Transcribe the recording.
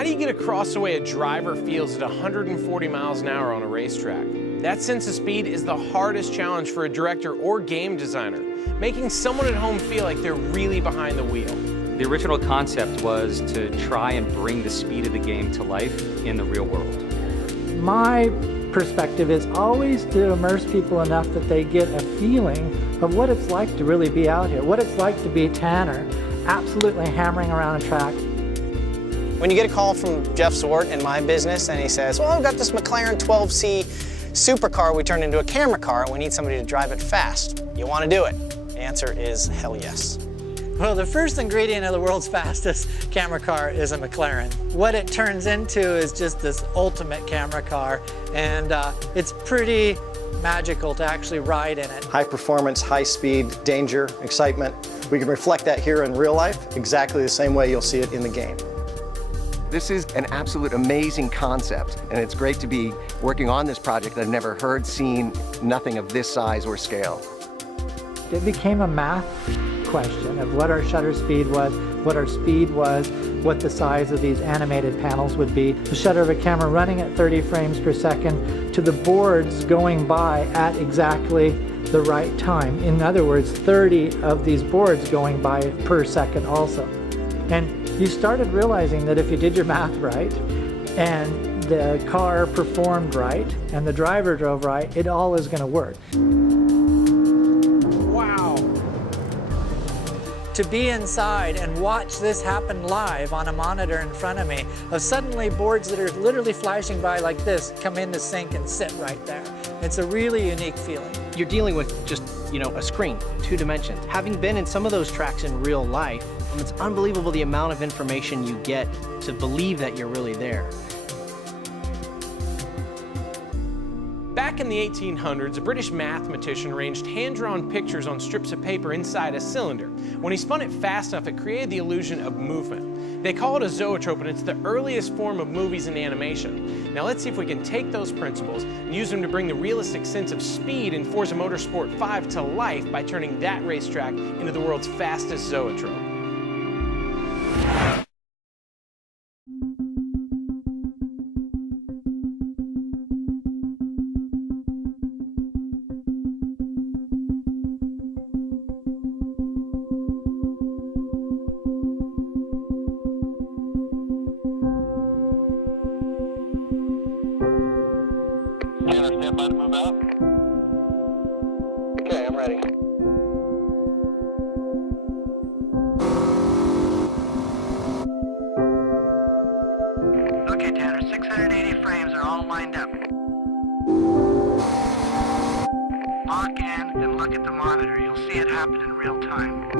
How do you get across the way a driver feels at 140 miles an hour on a racetrack? That sense of speed is the hardest challenge for a director or game designer, making someone at home feel like they're really behind the wheel. The original concept was to try and bring the speed of the game to life in the real world. My perspective is always to immerse people enough that they get a feeling of what it's like to really be out here, what it's like to be Tanner, absolutely hammering around a track. When you get a call from Jeff Zwart in my business and he says, well, I've got this McLaren 12C supercar we turned into a camera car and we need somebody to drive it fast. You want to do it? The answer is hell yes. Well, the first ingredient of the world's fastest camera car is a McLaren. What it turns into is just this ultimate camera car, and it's pretty magical to actually ride in it. High performance, high speed, danger, excitement. We can reflect that here in real life exactly the same way you'll see it in the game. This is an absolute amazing concept, and it's great to be working on this project that I've never heard, seen, nothing of this size or scale. It became a math question of what our shutter speed was, what our speed was, what the size of these animated panels would be. The shutter of a camera running at 30 frames per second to the boards going by at exactly the right time. In other words, 30 of these boards going by per second also. And you started realizing that if you did your math right, and the car performed right, and the driver drove right, it all is going to work. Wow. To be inside and watch this happen live on a monitor in front of me, of suddenly boards that are literally flashing by like this come in to sync and sit right there. It's a really unique feeling. You're dealing with just, a screen, 2 dimensions. Having been in some of those tracks in real life, it's unbelievable the amount of information you get to believe that you're really there. Back in the 1800s, a British mathematician arranged hand-drawn pictures on strips of paper inside a cylinder. When he spun it fast enough, it created the illusion of movement. They call it a zoetrope, and it's the earliest form of movies and animation. Now let's see if we can take those principles and use them to bring the realistic sense of speed in Forza Motorsport 5 to life by turning that racetrack into the world's fastest zoetrope. Stand by to move out. Okay, I'm ready. Okay, Tanner, 680 frames are all lined up. Lock in and look at the monitor. You'll see it happen in real time.